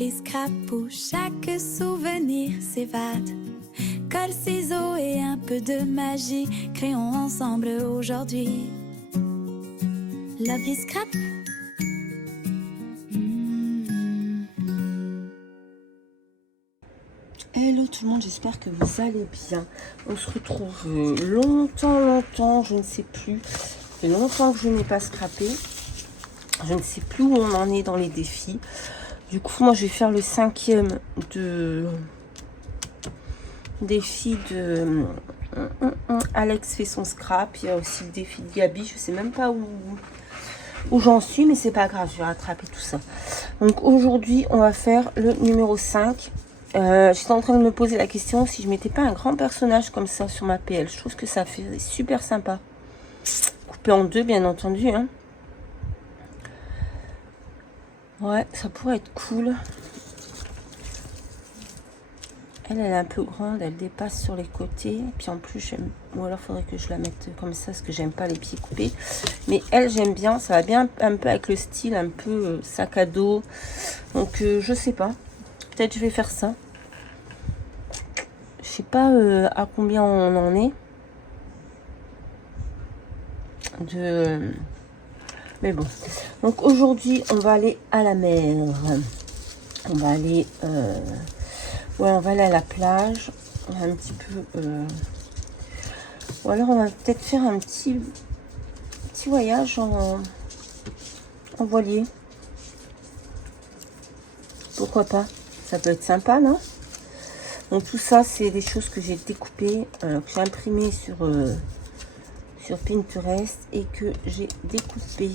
l'appli scrap où chaque souvenir s'évade. Colle, ciseaux et un peu de magie, créons ensemble aujourd'hui l'appli scrap. Hello tout le monde, j'espère que vous allez bien. On se retrouve longtemps, je ne sais plus. Ça fait longtemps que je n'ai pas scrappé. Je ne sais plus où on en est dans les défis. Du coup, moi, je vais faire le 5e défi de Alex fait son scrap. Il y a aussi le défi de Gabi. Je ne sais même pas où j'en suis, mais c'est pas grave, je vais rattraper tout ça. Donc aujourd'hui, on va faire le numéro 5. J'étais en train de me poser la question si je mettais pas un grand personnage comme ça sur ma PL. Je trouve que ça fait super sympa. Coupé en deux, bien entendu, hein. Ouais, ça pourrait être cool. Elle est un peu grande, elle dépasse sur les côtés. Et puis en plus, j'aime. Ou alors, il faudrait que je la mette comme ça, parce que j'aime pas les pieds coupés. Mais elle, j'aime bien. Ça va bien un peu avec le style, un peu sac à dos. Donc, je sais pas. Peut-être je vais faire ça. Je sais pas à combien on en est. Mais bon. Donc aujourd'hui, on va aller à la mer. On va aller... Ouais, on va aller à la plage. Un petit peu... Ou alors, on va peut-être faire un petit voyage en voilier. Pourquoi pas? Ça peut être sympa, non? Donc tout ça, c'est des choses que j'ai découpées, que j'ai imprimées sur Pinterest et que j'ai découpées.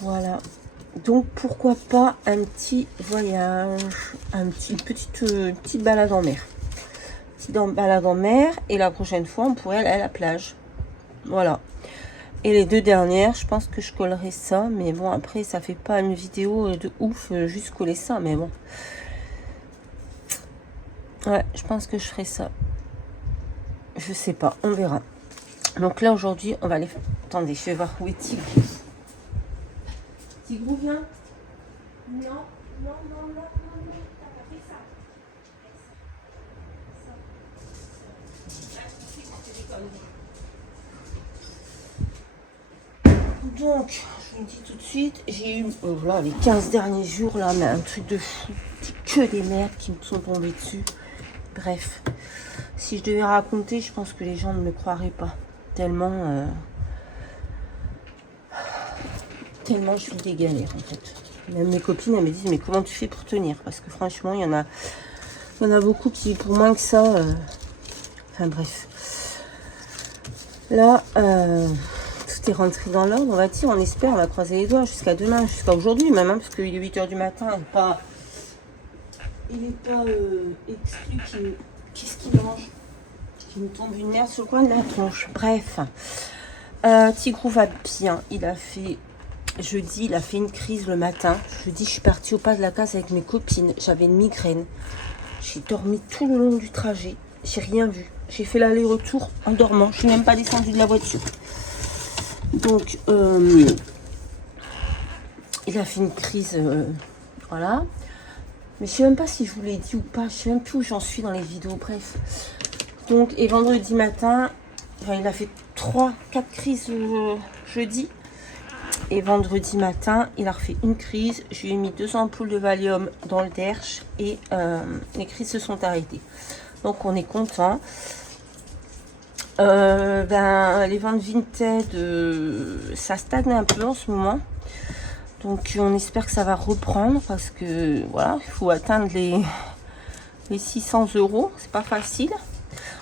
Voilà. Donc pourquoi pas un petit voyage, une petite balade en mer. Petite balade en mer et la prochaine fois, on pourrait aller à la plage. Voilà. Et les deux dernières, je pense que je collerai ça. Mais bon, après, ça fait pas une vidéo de ouf, juste coller ça. Mais bon. Ouais, je pense que je ferai ça. Je sais pas, on verra. Donc là, aujourd'hui, on va aller... Attendez, je vais voir où est Tigrou. Tigrou, viens. Non, t'as pas fait ça. Donc, je vous le dis tout de suite, j'ai eu, là, les 15 derniers jours, là, mais un truc de fou. Que des merdes qui me sont tombées dessus. Bref, si je devais raconter, je pense que les gens ne me croiraient pas. Tellement je vis des galères, en fait. Même mes copines, elles me disent, mais comment tu fais pour tenir? Parce que franchement, il y en a beaucoup qui, pour moins que ça... Enfin, bref. Là, tout est rentré dans l'ordre, on va dire. On espère, on va croiser les doigts jusqu'à demain, jusqu'à aujourd'hui même, hein, parce qu'il est 8 h du matin. Il n'est pas exclu qu'est-ce qu'il mange? Qu'il me tombe une merde sur le coin de la tronche. Bref. Tigrou va bien. Jeudi, il a fait une crise le matin. Jeudi, je suis partie au pas de la case avec mes copines. J'avais une migraine. J'ai dormi tout le long du trajet. J'ai rien vu. J'ai fait l'aller-retour en dormant. Je suis même pas descendue de la voiture. Donc, il a fait une crise. Voilà. Mais je sais même pas si je vous l'ai dit ou pas. Je sais même plus où j'en suis dans les vidéos. Bref. Donc, et vendredi matin, enfin, il a fait 3-4 crises jeudi. Et vendredi matin, il a refait une crise. Je lui ai mis 2 ampoules de Valium dans le derche. Et les crises se sont arrêtées. Donc, on est content. Les ventes Vinted, ça stagne un peu en ce moment. Donc, on espère que ça va reprendre. Parce que, voilà, il faut atteindre les 600 €. C'est pas facile.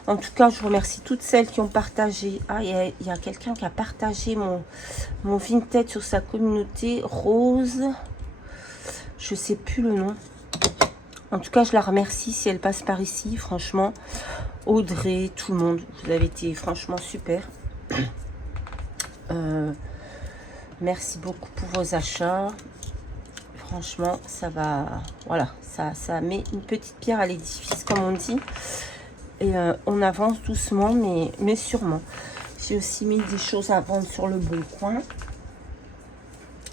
En tout cas, je remercie toutes celles qui ont partagé. Ah, il y a quelqu'un qui a partagé mon Vinted sur sa communauté. Rose. Je sais plus le nom. En tout cas, je la remercie si elle passe par ici. Franchement, Audrey, tout le monde. Vous avez été franchement super. Merci beaucoup pour vos achats. Franchement, ça va... Voilà, ça met une petite pierre à l'édifice, comme on dit. Et on avance doucement, mais sûrement. J'ai aussi mis des choses à vendre sur le Bon Coin.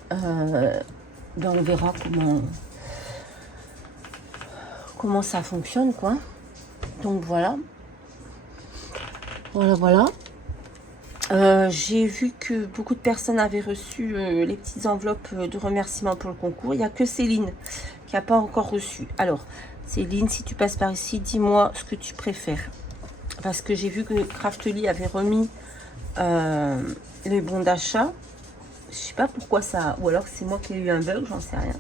On verra comment ça fonctionne, quoi. Donc voilà. Voilà. J'ai vu que beaucoup de personnes avaient reçu les petites enveloppes de remerciements pour le concours. Il n'y a que Céline qui n'a pas encore reçu. Alors, Céline, si tu passes par ici, dis-moi ce que tu préfères. Parce que j'ai vu que Craftly avait remis les bons d'achat. Je sais pas pourquoi ça... Ou alors c'est moi qui ai eu un bug, j'en sais rien.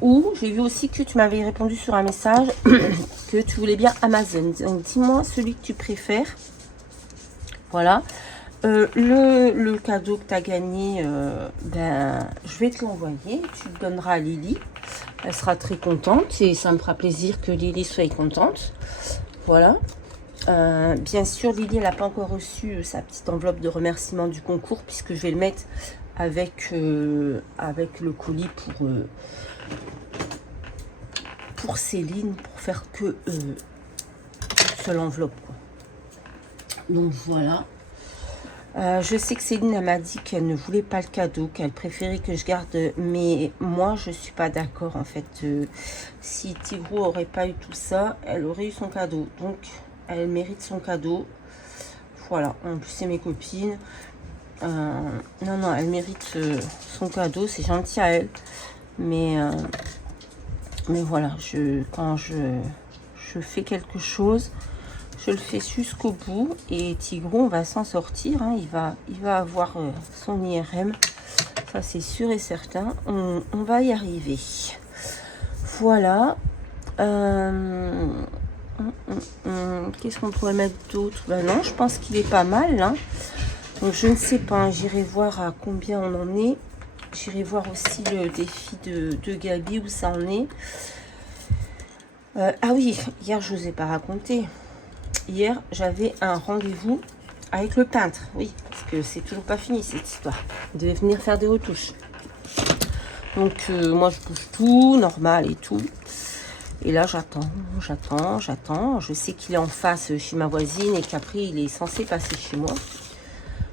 Ou j'ai vu aussi que tu m'avais répondu sur un message que tu voulais bien Amazon. Donc dis-moi celui que tu préfères. Voilà. Le cadeau que tu as gagné, je vais te l'envoyer. Tu le donneras à Lily. Elle sera très contente et ça me fera plaisir que Lily soit contente. Voilà. Bien sûr, Lily, elle n'a pas encore reçu sa petite enveloppe de remerciement du concours puisque je vais le mettre avec le colis pour Céline, pour faire que une seule enveloppe, quoi. Donc voilà. Je sais que Céline, elle m'a dit qu'elle ne voulait pas le cadeau, qu'elle préférait que je garde, mais moi je suis pas d'accord en fait. Si Tigrou aurait pas eu tout ça, elle aurait eu son cadeau, donc elle mérite son cadeau. Voilà, en plus c'est mes copines. Non, elle mérite son cadeau, c'est gentil à elle, mais voilà, quand je fais quelque chose, je le fais jusqu'au bout. Et Tigrou, on va s'en sortir, hein. Il va avoir son IRM, ça c'est sûr et certain. On va y arriver. Voilà. Qu'est-ce qu'on pourrait mettre d'autre? Non, je pense qu'il est pas mal, hein. Donc je ne sais pas, hein. J'irai voir à combien on en est. J'irai voir aussi le défi de Gabi, où ça en est. Ah oui, hier je vous ai pas raconté. Hier j'avais un rendez-vous avec le peintre. Oui, parce que c'est toujours pas fini cette histoire. Il devait venir faire des retouches. Donc moi je bouge tout, normal et tout. Et là j'attends. Je sais qu'il est en face chez ma voisine et qu'après il est censé passer chez moi.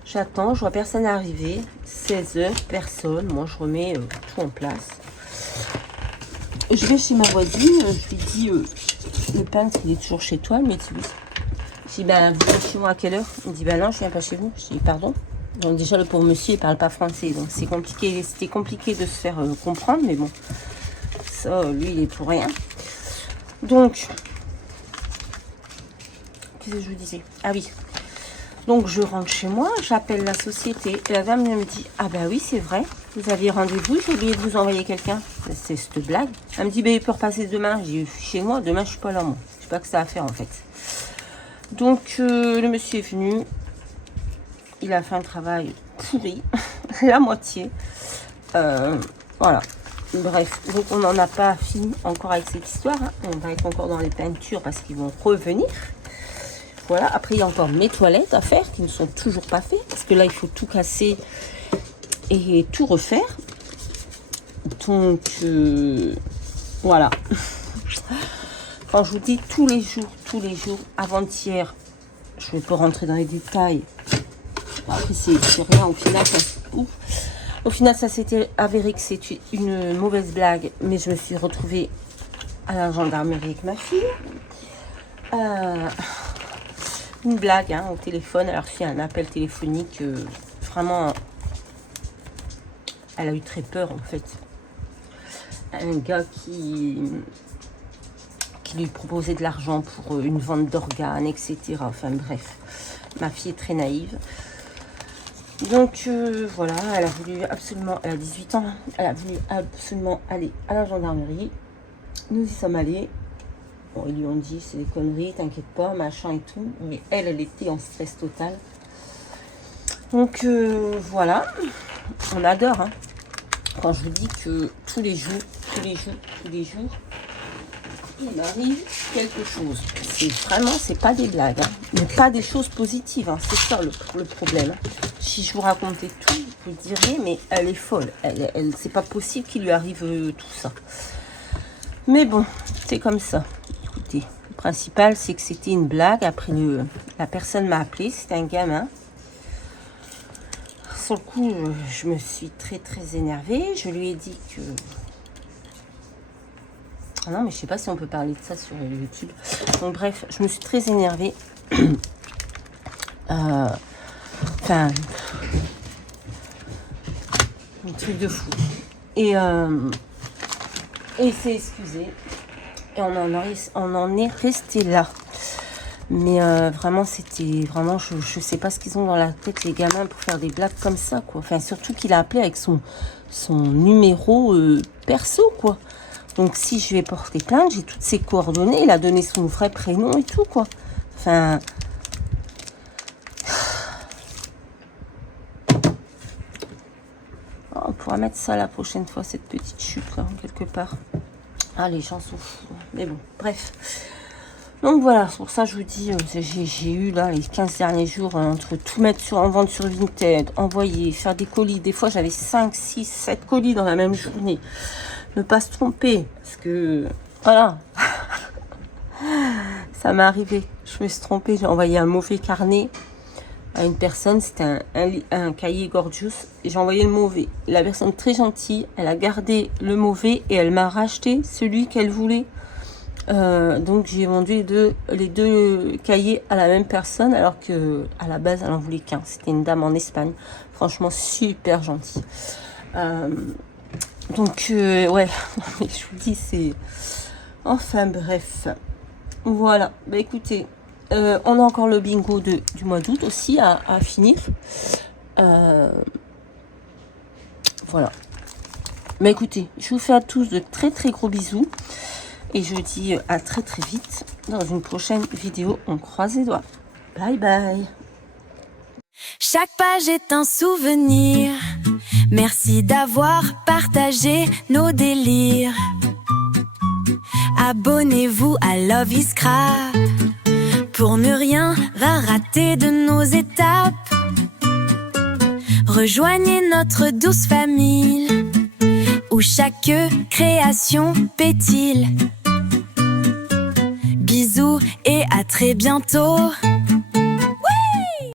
J'attends, je vois personne arriver. 16h, personne. Moi, je remets tout en place. Je vais chez ma voisine. Je lui dis, le peintre, il est toujours chez toi. Il me dit oui. Je dis, vous venez chez moi à quelle heure? Il me dit, non, je viens pas chez vous. Je dis, pardon. Donc déjà, le pauvre monsieur, il parle pas français. Donc c'est compliqué. C'était compliqué de se faire comprendre. Mais bon, ça, lui, il est pour rien. Donc, qu'est-ce que je vous disais? Ah oui. Donc je rentre chez moi, j'appelle la société et la dame me dit, ah oui c'est vrai, vous aviez rendez-vous, j'ai oublié de vous envoyer quelqu'un. C'est cette blague. Elle me dit, il peut repasser demain. J'ai chez moi, demain je suis pas là moi. Je sais pas que ça à faire en fait. Donc le monsieur est venu, il a fait un travail pourri, la moitié. Voilà. Bref, donc on n'en a pas fini encore avec cette histoire, hein. On va être encore dans les peintures parce qu'ils vont revenir. Voilà, après il y a encore mes toilettes à faire qui ne sont toujours pas faites. Parce que là, il faut tout casser et tout refaire. Donc, voilà. Quand je vous dis tous les jours, avant-hier, je ne vais pas rentrer dans les détails. Après, c'est rien, au final, ça s'était avéré que c'était une mauvaise blague. Mais je me suis retrouvée à la gendarmerie avec ma fille. Une blague, hein, au téléphone. Elle a reçu un appel téléphonique. Vraiment, elle a eu très peur en fait. Un gars qui lui proposait de l'argent pour une vente d'organes, etc. Enfin bref, ma fille est très naïve. Donc voilà, elle a voulu absolument, elle a 18 ans, elle a voulu absolument aller à la gendarmerie. Nous y sommes allés. Bon, ils lui ont dit, c'est des conneries, t'inquiète pas, machin et tout. Mais elle était en stress total. Donc, voilà. On adore, hein. Quand je vous dis que tous les jours, il m'arrive quelque chose. C'est vraiment, c'est pas des blagues, hein. Mais pas des choses positives, hein. C'est ça le problème. Si je vous racontais tout, vous diriez, mais elle est folle. C'est pas possible qu'il lui arrive tout ça. Mais bon, c'est comme ça. Écoutez, le principal, c'est que c'était une blague. Après, la personne m'a appelé, c'était un gamin. Sur le coup, je me suis très énervée. Je lui ai dit que Ah non, mais je sais pas si on peut parler de ça sur YouTube. Donc bref, je me suis très énervée. Enfin, un truc de fou. Et il s'est excusé. Et on en est resté là. Mais vraiment, c'était vraiment, je sais pas ce qu'ils ont dans la tête, les gamins, pour faire des blagues comme ça, quoi. Enfin, surtout qu'il a appelé avec son numéro perso, quoi. Donc, si je vais porter plainte, j'ai toutes ses coordonnées. Il a donné son vrai prénom et tout, quoi. Enfin... Oh, on pourra mettre ça la prochaine fois, cette petite chute, là, quelque part. Ah, les gens sont fous. Mais bon, bref. Donc voilà, c'est pour ça que je vous dis, j'ai eu là les 15 derniers jours, entre tout mettre en vente sur Vinted, envoyer, faire des colis. Des fois, j'avais 5, 6, 7 colis dans la même journée. Ne pas se tromper, parce que, voilà, ça m'est arrivé. Je me suis trompée, j'ai envoyé un mauvais carnet à une personne, c'était un cahier Gorgeous, et j'ai envoyé le mauvais. La personne très gentille, elle a gardé le mauvais et elle m'a racheté celui qu'elle voulait. Donc j'ai vendu les deux cahiers à la même personne, alors que à la base elle en voulait qu'un. C'était une dame en Espagne, franchement super gentille. Donc ouais, je vous dis, c'est... Enfin bref, voilà. Bah écoutez, on a encore le bingo du mois d'août aussi à finir. Voilà. Bah écoutez, je vous fais à tous de très très gros bisous. Et je dis à très très vite dans une prochaine vidéo. On croise les doigts. Bye bye. Chaque page est un souvenir. Merci d'avoir partagé nos délires. Abonnez-vous à Love is Scrap pour ne rien rater de nos étapes. Rejoignez notre douce famille où chaque création pétille. Bisous et à très bientôt.